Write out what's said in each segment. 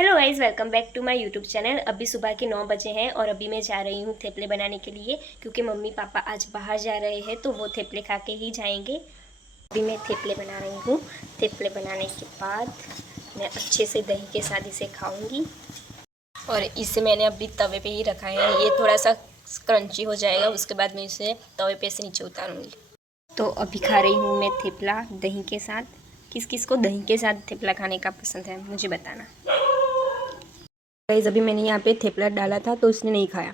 Hello guys, welcome back to my YouTube channel. अभी सुबह के 9 बजे हैं और अभी मैं जा रही हूँ थेपले बनाने के लिए, क्योंकि मम्मी पापा आज बाहर जा रहे हैं तो वो थेपले खा के ही जाएंगे। अभी मैं थेपले बना रही हूँ। थेपले बनाने के बाद मैं अच्छे से दही के साथ इसे खाऊंगी। और इसे मैंने अभी तवे पे ही रखा है, ये थोड़ा सा क्रंची हो जाएगा, उसके बाद मैं इसे तवे पे से नीचे उतारूँगी। तो अभी खा रही हूँ मैं थेपला दही के साथ। किस किस को दही के साथ थेपला खाने का पसंद है मुझे बताना। गाइस, अभी मैंने यहाँ पे थेपला डाला था तो उसने नहीं खाया।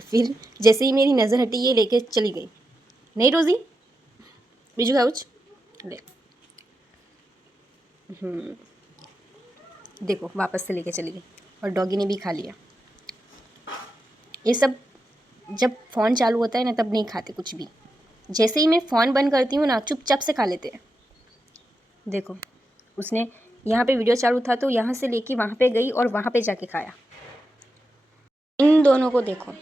फिर जैसे ही मेरी नज़र हटी ये लेके चली गई। नहीं रोज़ी, बिजू खाउच ले। देखो वापस से लेके चली गई। और डॉगी ने भी खा लिया। ये सब जब फ़ोन चालू होता है ना तब नहीं खाते कुछ भी। जैसे ही मैं फ़ोन बंद करती हूँ ना चुपचाप से खा लेते हैं। देखो उसने यहाँ पे वीडियो चालू था तो यहाँ से लेके वहाँ पे गई और वहाँ पे जाके खाया। इन दोनों को देखो,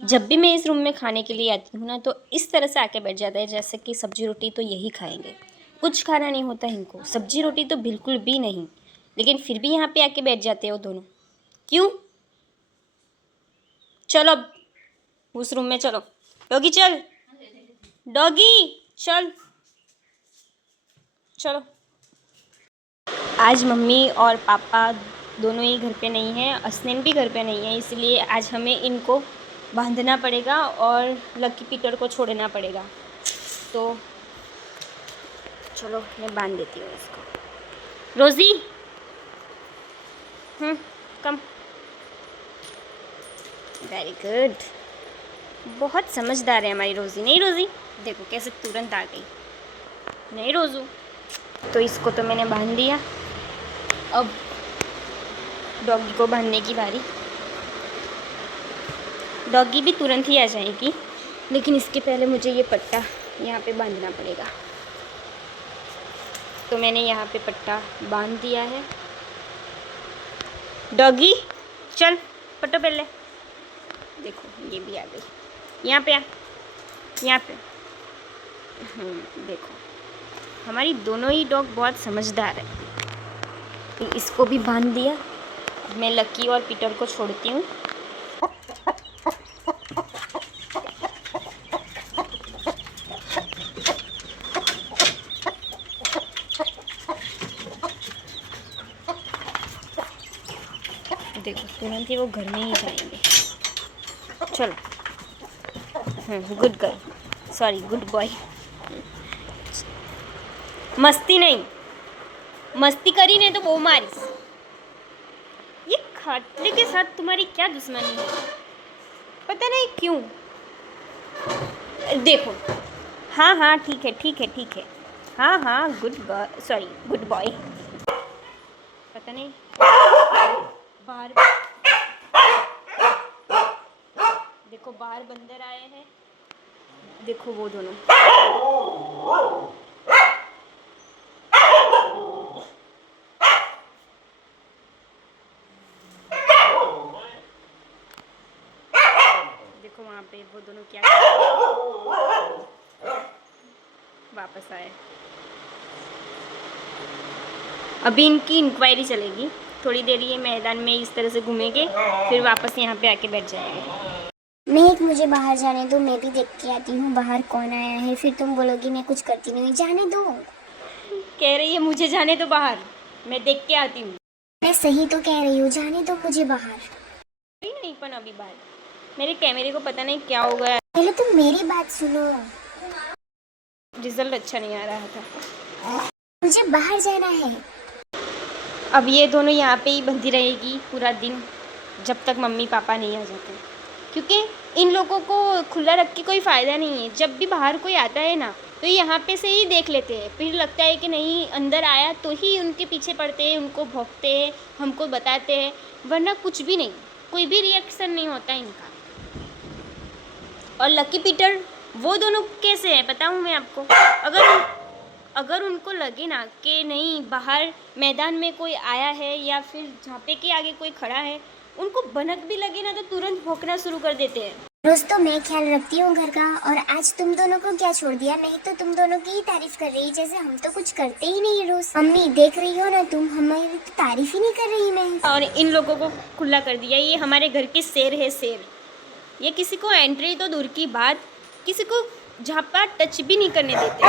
जब भी मैं इस रूम में खाने के लिए आती हूँ ना तो इस तरह से आके बैठ जाता है जैसे कि सब्जी रोटी तो यही खाएंगे, कुछ खाना नहीं होता इनको, सब्जी रोटी तो बिल्कुल भी नहीं। लेकिन फिर भी यहाँ पे आके बैठ जाते हो दोनों, क्यों? चलो अब उस रूम में चलो। डॉगी चल, डॉगी चल, चलो। आज मम्मी और पापा दोनों ही घर पे नहीं हैं, असनैन भी घर पे नहीं है, इसलिए आज हमें इनको बांधना पड़ेगा और लकी पीटर को छोड़ना पड़ेगा। तो चलो मैं बांध देती हूँ इसको। रोज़ी कम। वेरी गुड, बहुत समझदार है हमारी रोज़ी। नहीं रोज़ी, देखो कैसे तुरंत आ गई। नहीं रोज़ू, तो इसको तो मैंने बांध दिया। अब डॉगी को बांधने की बारी। डॉगी भी तुरंत ही आ जाएगी, लेकिन इसके पहले मुझे ये पट्टा यहाँ पे बांधना पड़ेगा। तो मैंने यहाँ पे पट्टा बांध दिया है। डॉगी चल, पट्टो पहले। देखो ये भी आ गई। यहाँ पे आ, यहाँ पे। देखो हमारी दोनों ही डॉग बहुत समझदार है। इसको भी बांध दिया। अब मैं लकी और पीटर को छोड़ती हूँ। देखो तुरंत ही वो घर में ही जाएंगे। चलो, good girl, sorry good boy. मस्ती नहीं, मस्ती करी नहीं तो वो मारिस। ये खाटले के साथ तुम्हारी क्या दुश्मनी है, पता नहीं क्यों। देखो हाँ हाँ ठीक है ठीक है ठीक है, हाँ हाँ good boy, sorry good boy. पता नहीं बाहर देखो, बाहर बंदर आए हैं। देखो वो दोनों। देखो वहाँ पे वो दोनों क्या कर रहे हैं। वापस आए। अभी इनकी इंक्वायरी चलेगी। थोड़ी देर ये मैदान में इस तरह से घूमेंगे, फिर वापस यहाँ पे आके बैठ जाएंगे। नहीं, मुझे बाहर जाने दो, मैं भी देख के आती हूँ बाहर कौन आया है। फिर तुम बोलोगी मैं कुछ करती नहीं। जाने दो। कह रही है मुझे जाने दो बाहर, मैं देख के आती हूँ। मैं सही तो कह रही हूँ, जाने दो मुझे बाहर। नहीं पण अभी बाहर मेरे कैमरे को पता नहीं क्या हो गया। पहले तुम मेरी बात सुनो। रिजल्ट अच्छा नहीं आ रहा था। मुझे बाहर जाना है। अब ये दोनों यहाँ पे ही बंधी रहेगी पूरा दिन, जब तक मम्मी पापा नहीं आ जाते, क्योंकि इन लोगों को खुला रख के कोई फ़ायदा नहीं है। जब भी बाहर कोई आता है ना तो यहाँ पे से ही देख लेते हैं, फिर लगता है कि नहीं अंदर आया तो ही उनके पीछे पड़ते हैं, उनको भौंकते हैं, हमको बताते हैं, वरना कुछ भी नहीं, कोई भी रिएक्शन नहीं होता इनका। और लकी पीटर वो दोनों कैसे हैं बताऊँ मैं आपको। अगर उनको लगे ना कि नहीं बाहर मैदान में कोई आया है या फिर झांपे के आगे कोई खड़ा है, उनको भनक भी लगे ना तो तुरंत भौंकना शुरू कर देते हैं। रोज तो मैं ख्याल रखती हूँ घर का, और आज तुम दोनों को क्या छोड़ दिया? नहीं तो तुम दोनों की ही तारीफ कर रही, जैसे हम तो कुछ करते ही नहीं रोज। मम्मी देख रही हो ना तुम, हमारी तो तारीफ ही नहीं कर रही। मैं और इन लोगों को खुला कर दिया। ये हमारे घर के शेर है, शेर। ये किसी को एंट्री तो दूर की बात, किसी को झापा टच भी नहीं करने देते।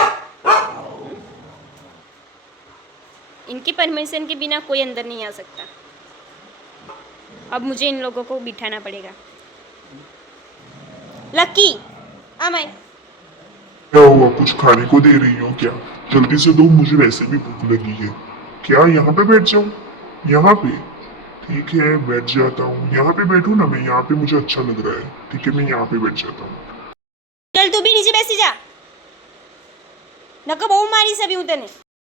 इनकी परमिशन के बिना कोई अंदर नहीं आ सकता। अब मुझे इन लोगों को बिठाना पड़ेगा। लकी आ मैं। क्या हुआ, कुछ खाने को दे रही हो क्या? जल्दी से दो, मुझे वैसे भी भूख लगी है। क्या यहाँ पे बैठ जाऊँ? यहाँ पे? ठीक है, बैठ जाता हूँ। यहाँ पे बैठूँ ना मैं? यहाँ पे मुझे अच्छा लग रहा है। ठीक है, मैं यहाँ पे बैठ जाता हूँ। चल तू भी नीचे बैसी जा, नका बहु मारी सभी उतने।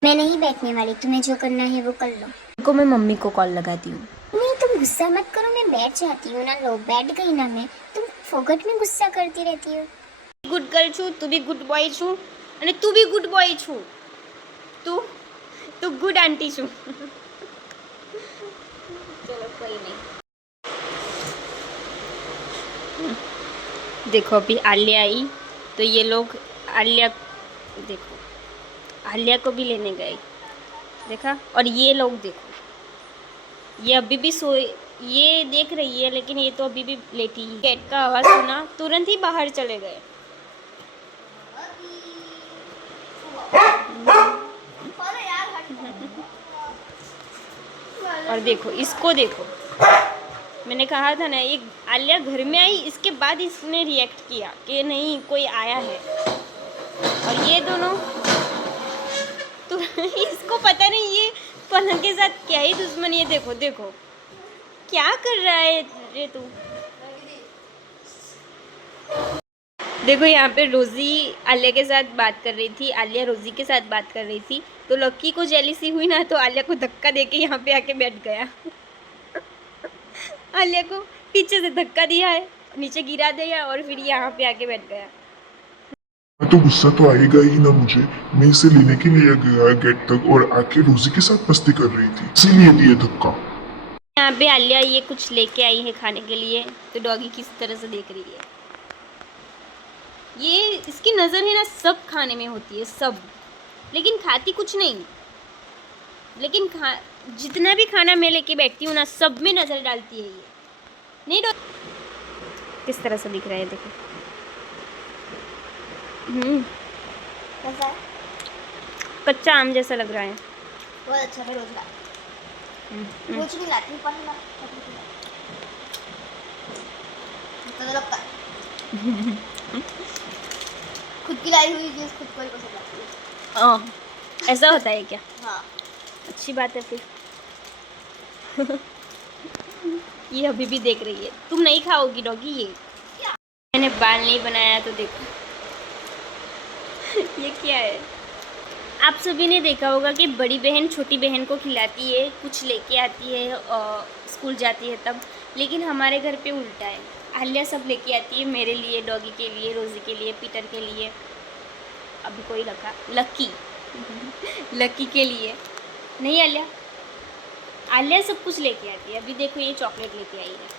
मैं नहीं बैठने वाली, तुम्हें जो करना है वो कर लो। को मैं मम्मी को कॉल लगाती हूँ। नहीं तुम गुस्सा मत करो, मैं बैठ जाती हूँ ना। लो बैठ गई ना मैं, तुम फोकट में गुस्सा करती रहती हो। गुड गर्ल छू, तू भी गुड बॉय छू, અને તું બી ગુડ બોય છું, તું ગુડ આंटी છું। चलो कोई नहीं। देखो अभी आलिया आई तो ये लोग आलिया, देखो आलिया को भी लेने गए, देखा। और ये लोग देखो, ये अभी भी सोए, ये देख रही है लेकिन ये तो अभी भी लेटी ही। गेट का आवाज़ सुना, तुरंत ही बाहर चले गए। और देखो इसको, देखो मैंने कहा था ना, ये आलिया घर में आई, इसके बाद इसने रिएक्ट किया कि नहीं कोई आया है। और ये दोनों तो इसको पता नहीं ये पलंग के साथ क्या ही दुश्मनी है। देखो देखो क्या कर रहा है रे तू। देखो यहाँ पे रोज़ी आलिया के साथ बात कर रही थी, आलिया रोज़ी के साथ बात कर रही थी, तो लक्की को जेलिसी हुई ना, तो आलिया को धक्का देके यहाँ पे आके बैठ गया। आलिया को पीछे से धक्का दिया है, नीचे गिरा दिया और फिर यहाँ पे आके बैठ गया। तो गुस्सा तो आएगा ही ना मुझे। मैं इसे लेने के लिए गया गेट तक और आके रोजी के साथ मस्ती कर रही थी, इसीलिए दिए धक्का। यहाँ पे आलिया ये कुछ लेके आई है खाने के लिए, तो डॉगी किस तरह से देख रही है। ये इसकी नज़र है ना सब खाने में होती है, सब, लेकिन खाती कुछ नहीं। लेकिन जितना भी खाना मैं लेके बैठती हूँ ना, सब में नज़र डालती है ये। नहीं किस तरह से दिख रहा है, देखो। कैसा है? कच्चा आम जैसा लग रहा है। बहुत अच्छा है। रोज कुछ नहीं लाती, पसंद तो लगता है। खुद की लाई हुई चीज खुद को ही पसंद आती है। ऐसा होता है क्या? हाँ, अच्छी बात है फिर। ये अभी भी देख रही है। तुम नहीं खाओगी डॉगी ये? मैंने बाल नहीं बनाया तो देखो। ये क्या है? आप सभी ने देखा होगा कि बड़ी बहन छोटी बहन को खिलाती है, कुछ लेके आती है और स्कूल जाती है तब। लेकिन हमारे घर पे उल्टा है, आलिया सब लेके आती है, मेरे लिए, डॉगी के लिए, रोज़ी के लिए, पीटर के लिए, अभी कोई रखा लकी लकी के लिए नहीं। आलिया आलिया सब कुछ लेके आती है। अभी देखो ये चॉकलेट लेके आई है,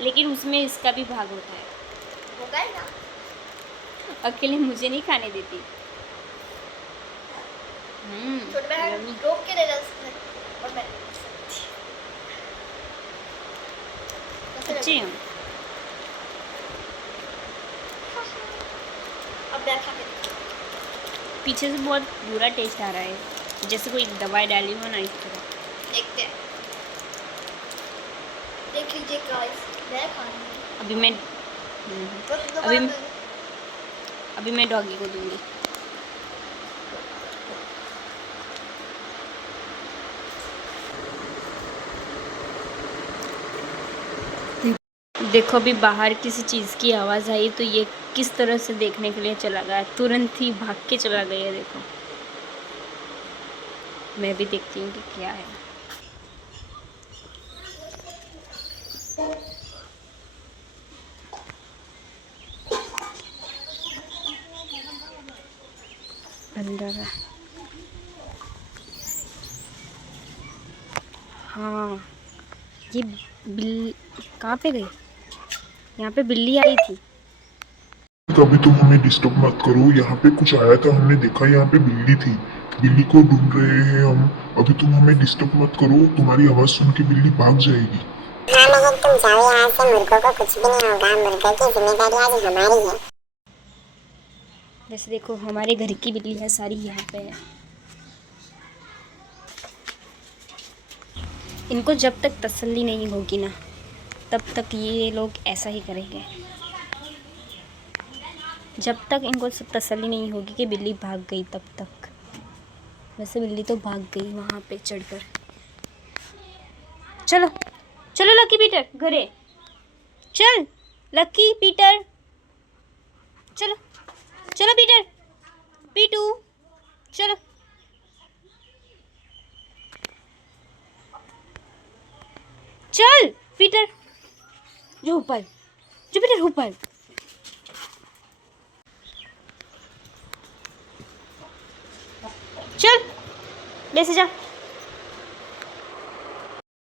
लेकिन उसमें इसका भी भाग होता है। होगा ही ना। अकेले मुझे नहीं खाने देती। छोटे बहन रोक के ले जाते और मैं अच्छी है। अब देखा के पीछे से बहुत बुरा टेस्ट आ रहा है, जैसे कोई दवाई डाली हो ना, इस तरह। देखते हैं, देख लीजिए गाइस। मैं खाऊंगी अभी मैं अभी मैं डॉगी को दूंगी। देखो अभी बाहर किसी चीज़ की आवाज़ आई तो ये किस तरह से देखने के लिए चला गया, तुरंत ही भाग के चला गया। देखो मैं भी देखती हूँ कि क्या है। अंदर है। हाँ ये बिल कहाँ पे गई? यहाँ पे बिल्ली आई थी। कभी तुम हमें डिस्टर्ब मत करो, यहाँ पे कुछ आया था, हमने देखा यहाँ पे बिल्ली थी, बिल्ली को ढूंढ रहे हैं हम। अभी तुम हमें डिस्टर्ब मत करो, तुम्हारी आवाज सुन के बिल्ली भाग जाएगी। हाँ महक, तुम जाओ यहाँ से, मुर्गों को कुछ भी नहीं होगा, मुर्गों की जिम्मेदारी आज हमारी है। वैसे देखो हमारे घर की बिल्ली है सारी यहाँ पे है। इनको जब तक तसल्ली नहीं होगी ना तब तक ये लोग ऐसा ही करेंगे। जब तक इनको तसल्ली नहीं होगी कि बिल्ली भाग गई तब तक। वैसे बिल्ली तो भाग गई वहाँ पे चढ़कर। चलो चलो लकी पीटर घरे चल। लकी पीटर चलो चलो पीटर पीटू चलो। चल पीटर जो ऊपर, जो पीटर ऊपर। चल बैठ जा।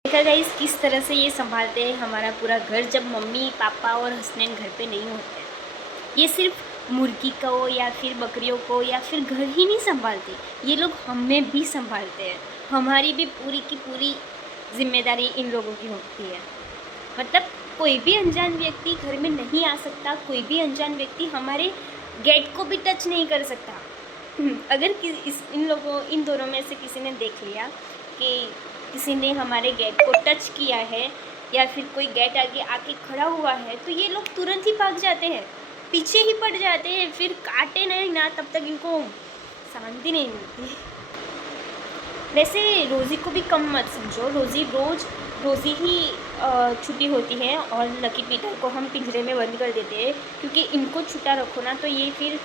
देखा गाइस किस तरह से ये संभालते हैं हमारा पूरा घर जब मम्मी पापा और हसनैन घर पे नहीं होते। ये सिर्फ मुर्गी को या फिर बकरियों को या फिर घर ही नहीं संभालते, ये लोग हमें भी संभालते हैं। हमारी भी पूरी की पूरी जिम्मेदारी इन लोगों की होती है। मतलब कोई भी अनजान व्यक्ति घर में नहीं आ सकता, कोई भी अनजान व्यक्ति हमारे गेट को भी टच नहीं कर सकता। अगर इन दोनों में से किसी ने देख लिया कि किसी ने हमारे गेट को टच किया है या फिर कोई गेट आगे आके खड़ा हुआ है तो ये लोग तुरंत ही भाग जाते हैं, पीछे ही पड़ जाते हैं। फिर काटे नहीं ना तब तक इनको शांति नहीं मिलती। वैसे रोज़ी को भी कम मत समझो, रोज़ी ही छुट्टी होती है और लकी पीटर को हम पिंजरे में बंद कर देते हैं क्योंकि इनको छुट्टा रखो ना तो ये फिर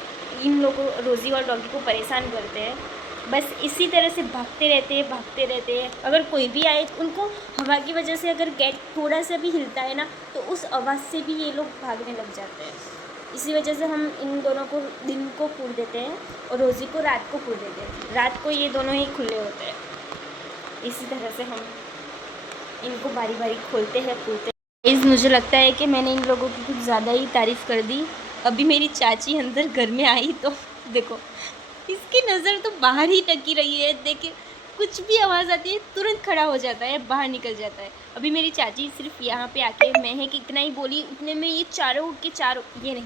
इन लोगों रोज़ी और डॉगी को परेशान करते हैं। बस इसी तरह से भागते रहते हैं। अगर कोई भी आए तो उनको हवा की वजह से अगर गेट थोड़ा सा भी हिलता है ना तो उस आवाज़ से भी ये लोग भागने लग जाते हैं। इसी वजह से हम इन दोनों को दिन को खोल देते हैं और रोज़ी को रात को खोल देते हैं। रात को ये दोनों ही खुले होते हैं। इसी तरह से हम इनको बारी बारी खोलते हैं खोलते हैं। मुझे लगता है कि मैंने इन लोगों की कुछ ज़्यादा ही तारीफ़ कर दी। अभी मेरी चाची अंदर घर में आई तो देखो इसकी नज़र तो बाहर ही टकी रही है। देखिए कुछ भी आवाज़ आती है तुरंत खड़ा हो जाता है, बाहर निकल जाता है। अभी मेरी चाची सिर्फ यहाँ पे आके महक इतना ही बोली, उतने में ये चारों के चारों, ये नहीं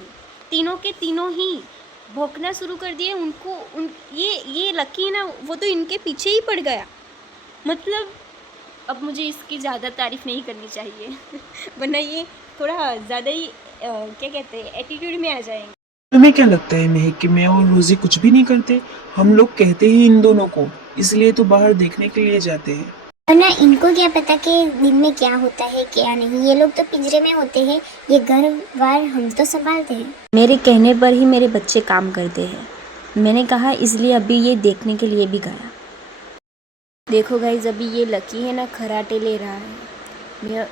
तीनों के तीनों ही भौंकना शुरू कर दिए। ये लकी है ना, वो तो इनके पीछे ही पड़ गया। मतलब अब मुझे इसकी ज़्यादा तारीफ़ नहीं करनी चाहिए वरना ये थोड़ा ज़्यादा ही क्या कहते हैं एटीट्यूड में आ जाएंगे। तुम्हें क्या लगता है महक कि मैं और रोजी कुछ भी नहीं करते? हम लोग कहते ही इन दोनों को, इसलिए तो बाहर देखने के लिए जाते हैं। वरना इनको क्या पता कि दिन में क्या होता है क्या नहीं। ये लोग तो पिंजरे में होते हैं, ये घर बार हम तो संभालते हैं। मेरे कहने पर ही मेरे बच्चे काम करते हैं, मैंने कहा इसलिए अभी ये देखने के लिए भी गया। देखो गाइस अभी ये लकी है ना खराटे ले रहा है। मैं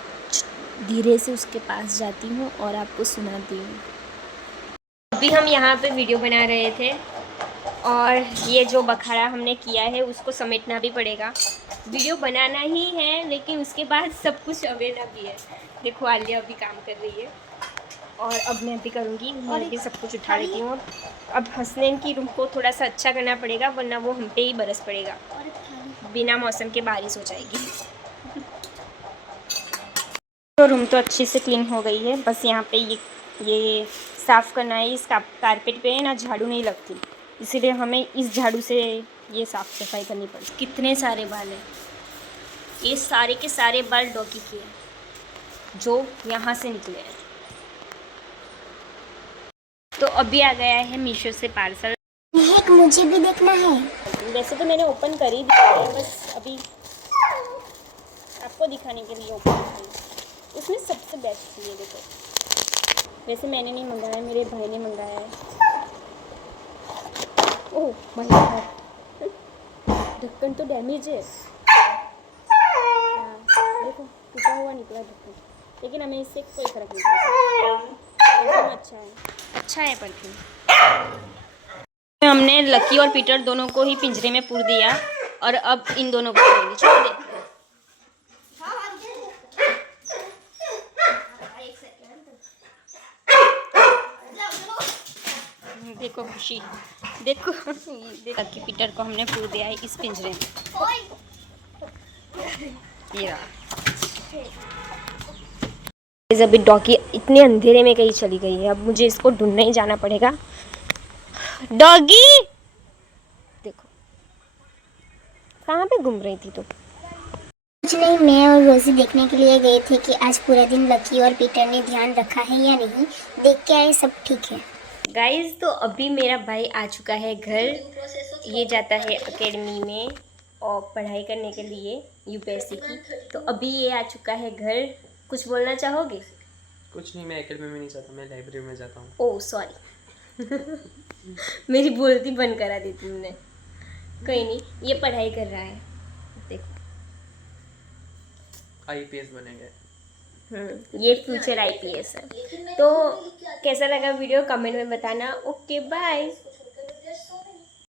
धीरे से उसके पास जाती हूँ और आपको सुनाती हूँ। अभी हम यहाँ पे वीडियो बना रहे थे और ये जो बखाड़ा हमने किया है उसको समेटना भी पड़ेगा। वीडियो बनाना ही है लेकिन उसके बाद सब कुछ समेटना भी है। देखो आलिया अभी काम कर रही है और अब मैं भी करूँगी। मैं भी सब कुछ उठा लेती हूँ। अब हसनैन की रूम को थोड़ा सा अच्छा करना पड़ेगा वरना वो हम पे ही बरस पड़ेगा, बिना मौसम के बारिश हो जाएगी। तो रूम तो अच्छे से क्लीन हो गई है, बस यहाँ पे ये साफ़ करना है। इस कारपेट पे ना झाड़ू नहीं लगती, इसीलिए हमें इस झाड़ू से ये साफ़ सफाई करनी पड़ती। कितने सारे बाल हैं, ये सारे के सारे बाल डॉगी के हैं जो यहाँ से निकले हैं। तो अभी आ गया है मीशो से पार्सल। महक मुझे भी देखना है। वैसे तो मैंने ओपन कर ही दिया है, बस अभी आपको दिखाने के लिए ओपन की। इसमें सबसे बेस्ट ये देखो, वैसे मैंने नहीं मंगाया, मेरे भाई ने मंगाया है। ओह माय गॉड, ढक्कन तो डैमेज है। देखो टूटा हुआ निकला ढक्कन, लेकिन हमें इससे कोई फ़र्क नहीं पड़ता। परफ्यूम अच्छा है परफ्यूम। हमने लकी और पीटर दोनों को ही पिंजरे में पूर दिया और अब इन दोनों को छोड़ दे। देखो खुशी, देखो लकी पीटर को हमने पूर दिया है इस पिंजरे में। ये रहा। अभी डॉगी इतने अंधेरे में कहीं चली गई है, अब मुझे इसको ढूंढने ही जाना पड़ेगा। डॉगी देखो कहाँ पे घूम रही थी तुम? कुछ नहीं, मैं और रोजी देखने के लिए गए थे कि आज पूरा दिन लकी और पीटर ने ध्यान रखा है या नहीं। देख के आए, सब ठीक है। गाइज तो अभी मेरा भाई आ चुका है घर। ये जाता है एकेडमी में और पढ़ाई करने के लिए यूपीएससी की। तो अभी ये आ चुका है घर। कुछ बोलना चाहोगे? कुछ नहीं, मैं एकेडमी में नहीं जाता, मैं लाइब्रेरी में जाता हूँ। ओह सॉरी मेरी बोलती बंद करा दी तुमने। कोई नहीं, ये पढ़ाई कर रहा है। देखो आईपीएस बनेंगे। ये फ्यूचर आईपीएस है। तो कैसा लगा वीडियो कमेंट में बताना। Okay bye.